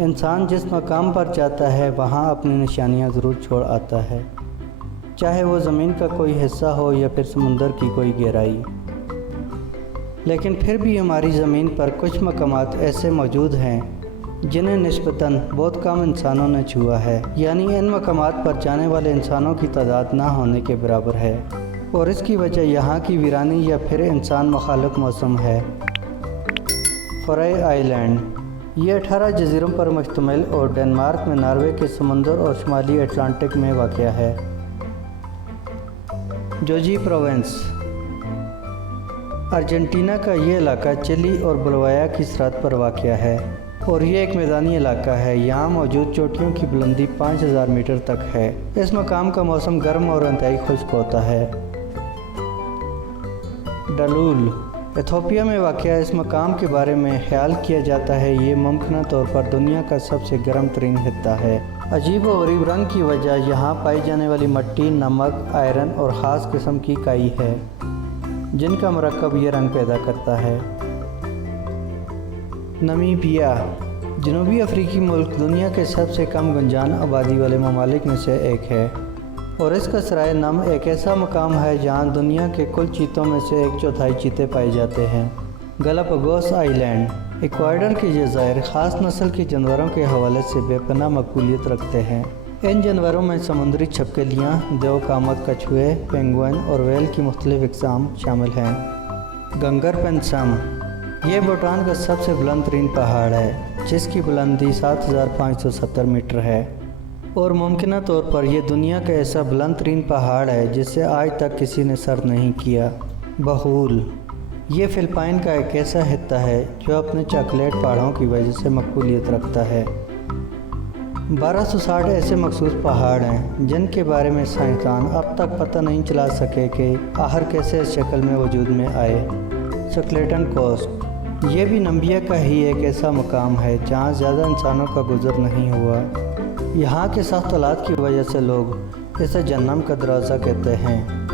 انسان جس مقام پر جاتا ہے وہاں اپنی نشانیاں ضرور چھوڑ آتا ہے، چاہے وہ زمین کا کوئی حصہ ہو یا پھر سمندر کی کوئی گہرائی۔ لیکن پھر بھی ہماری زمین پر کچھ مقامات ایسے موجود ہیں جنہیں نسبتاً بہت کم انسانوں نے چھوا ہے، یعنی ان مقامات پر جانے والے انسانوں کی تعداد نہ ہونے کے برابر ہے، اور اس کی وجہ یہاں کی ویرانی یا پھر انسان مخالف موسم ہے۔ فرے آئی لینڈ یہ 18 جزیروں پر مشتمل اور ڈنمارک میں ناروے کے سمندر اور شمالی اٹلانٹک میں واقع ہے۔ جوجی پروونس ارجنٹینا کا یہ علاقہ چلی اور بولیویا کی سرحد پر واقع ہے، اور یہ ایک میدانی علاقہ ہے۔ یہاں موجود چوٹیوں کی بلندی 5000 میٹر تک ہے۔ اس مقام کا موسم گرم اور انتہائی خشک ہوتا ہے۔ ڈلول ایتھوپیا میں واقع اس مقام کے بارے میں خیال کیا جاتا ہے یہ ممکنہ طور پر دنیا کا سب سے گرم ترین خطہ ہے۔ عجیب و غریب رنگ کی وجہ یہاں پائی جانے والی مٹی، نمک، آئرن اور خاص قسم کی کائی ہے جن کا مرکب یہ رنگ پیدا کرتا ہے۔ نمیبیا جنوبی افریقی ملک دنیا کے سب سے کم گنجان آبادی والے ممالک میں سے ایک ہے، اور اس کا سرائے نم ایک ایسا مقام ہے جہاں دنیا کے کل چیتوں میں سے 1/4 چیتے پائے جاتے ہیں۔ گلاپاگوس آئی لینڈ ایکواڈور کے جزائر خاص نسل کے جانوروں کے حوالے سے بے پناہ مقبولیت رکھتے ہیں۔ ان جانوروں میں سمندری چھپکلیاں، دیو قامت کچھوے، پینگوئن اور ویل کی مختلف اقسام شامل ہیں۔ گنگر پنسم یہ بھوٹان کا سب سے بلند ترین پہاڑ ہے جس کی بلندی 7570 میٹر ہے، اور ممکنہ طور پر یہ دنیا کا ایسا بلند ترین پہاڑ ہے جس سے آج تک کسی نے سر نہیں کیا۔ بہول یہ فلپائن کا ایک ایسا خطہ ہے جو اپنے چاکلیٹ پہاڑوں کی وجہ سے مقبولیت رکھتا ہے۔ 1260 ایسے مخصوص پہاڑ ہیں جن کے بارے میں سائنسدان اب تک پتہ نہیں چلا سکے کہ آخر کیسے اس شکل میں وجود میں آئے۔ سکلیٹن کوسٹ یہ بھی نمیبیا کا ہی ایک ایسا مقام ہے جہاں زیادہ انسانوں کا گزر نہیں ہوا۔ یہاں کے سخت حالات کی وجہ سے لوگ اسے جہنم کا دروازہ کہتے ہیں۔